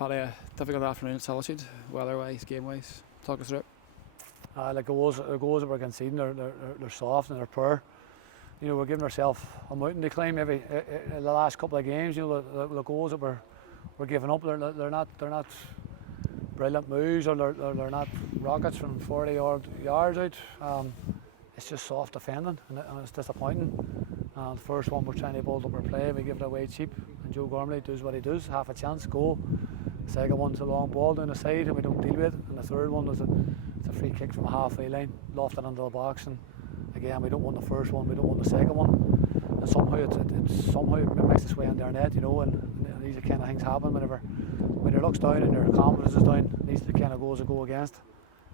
Paddy, a difficult afternoon at Solitude, weather-wise, game-wise. Talk us through it. The goals that we're conceding, they're soft and they're poor. You know, we're giving ourselves a mountain to climb every in the last couple of games. You know, the goals that we're giving up, they're not brilliant moves, or they're not rockets from 40 odd yards out. It's just soft defending, and it's disappointing. The first one we're trying to build up our play, we give it away cheap, and Joe Gormley does what he does, half a chance, goal. The second one's a long ball down the side and we don't deal with it, and the third one was it's a free kick from a halfway line, lofted into the box, and again we don't want the first one, we don't want the second one, and somehow it makes its way in their net, you know, and these are kind of things happen when your luck's down and your confidence is down. These are the kind of goals that go against.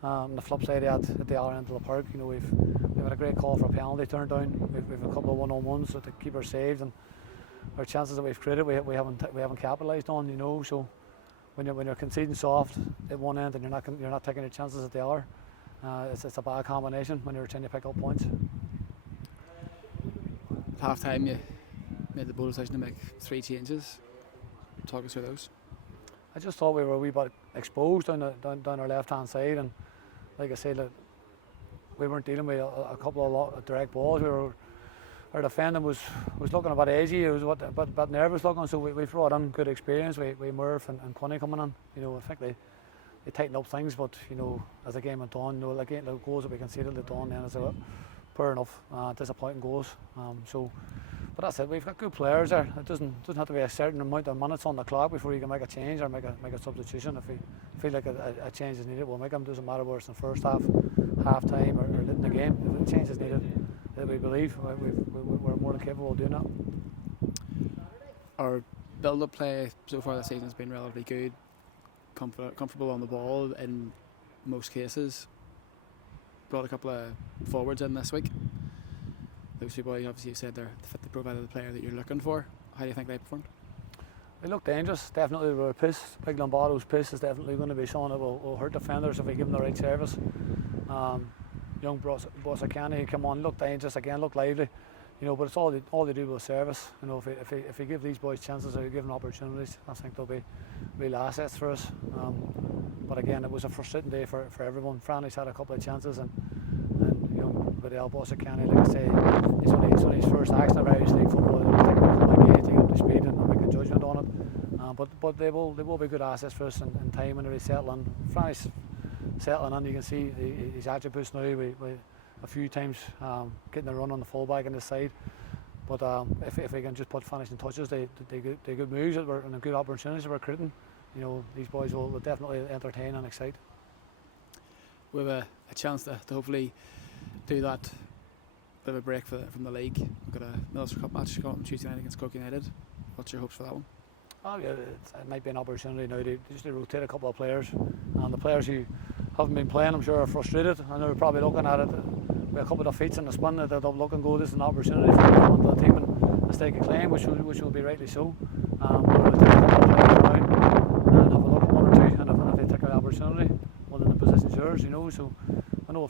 The flip side of that, at the other end of the park, you know, we've had a great call for a penalty turned down. We've a couple of one-on-ones that the keeper saved, and our chances that we've created, we haven't capitalised on, you know. So when you're conceding soft at one end and you're not taking your chances at the other, it's a bad combination when you're trying to pick up points. At half time, you made the bold decision to make 3 changes. Talk us through those. I just thought we were a wee bit exposed down our left-hand side, and like I said, we weren't dealing with a couple of direct balls. Our defending was looking a bit edgy. It was a bit nervous looking. So we brought in good experience. We Murph and Connie coming in. You know, I think they tightened up things. But you know, as the game went on, you know, the goals that we conceded later on, then is poor enough, disappointing goals. But that's it. We've got good players there. It doesn't have to be a certain amount of minutes on the clock before you can make a change or make a substitution. If we feel like a change is needed, we'll make them. Doesn't matter whether it's in the first half time, or late in the game. If a change is needed, that we believe we're more than capable of doing that. Our build-up play so far this season has been relatively good, comfortable on the ball in most cases. Brought a couple of forwards in this week. Those 2 boys, obviously, you said they're fit the profile of the player that you're looking for. How do you think they performed? They look dangerous. Definitely, they were a piss. Big Lombardo's piss is definitely going to be something that will hurt defenders if we give them the right service. Young Bossacani come on, look dangerous again, look lively, you know. But it's all they do with service. You know, if we give these boys chances or we give them opportunities, I think they'll be real assets for us. But again, it was a frustrating day for everyone. Franny's had a couple of chances, and you know, but Bossacani, like I say, it's only his first action of Irish League football. It'll take him a couple of games to get up to speed and make a judgment on it. But they will be good assets for us in time when they settle in. Franny's settling in, you can see his attributes now. We a few times getting a run on the fullback on the side, but if we can just put finishing touches, they good moves and good opportunities that we're creating. You know, these boys will definitely entertain and excite. We have a chance to hopefully do that. Bit of a break from the league. We've got a Middlesbrough Cup match coming on Tuesday night against Cork United. What's your hopes for that one? Oh yeah, it might be an opportunity now to just rotate a couple of players. The players who haven't been playing, I'm sure, are frustrated, and they're probably looking at it with a couple of defeats in the spin that they'll look and go, this is an opportunity for them to come onto the team and stake a claim, which will be rightly so. We'll take a couple of players down and have a look at 1 or 2, and if they take an opportunity, well then the position's yours, you know. So I know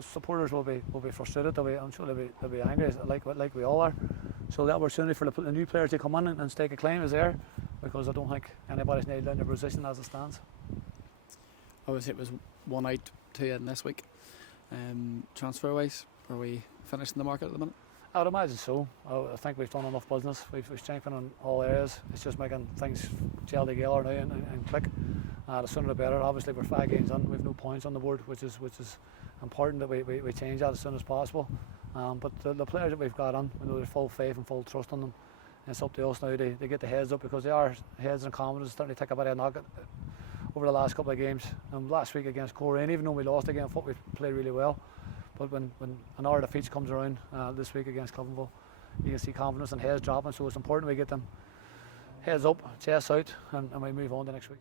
supporters will be frustrated. I'm sure they'll be angry, like we all are. So the opportunity for the new players to come in and stake a claim is there, because I don't think anybody's nailed down their position as it stands. Obviously, it was 1 out, 2 in this week. Transfer-wise, are we finishing the market at the minute? I would imagine so. I think we've done enough business. We've strengthened in all areas. It's just making things gel together now and click. The sooner the better. Obviously, we're 5 games in. We've no points on the board, which is important that we change that as soon as possible. But the players that we've got on, we know there's full faith and full trust in them. And it's up to us now to get the heads up, because they are heads and confidence starting to take a bit of a knock over the last couple of games. Last week against Coleraine, even though we lost again, I thought we played really well. But when another defeat comes around this week against Cliftonville, you can see confidence and heads dropping. So it's important we get them heads up, chests out, and we move on to next week.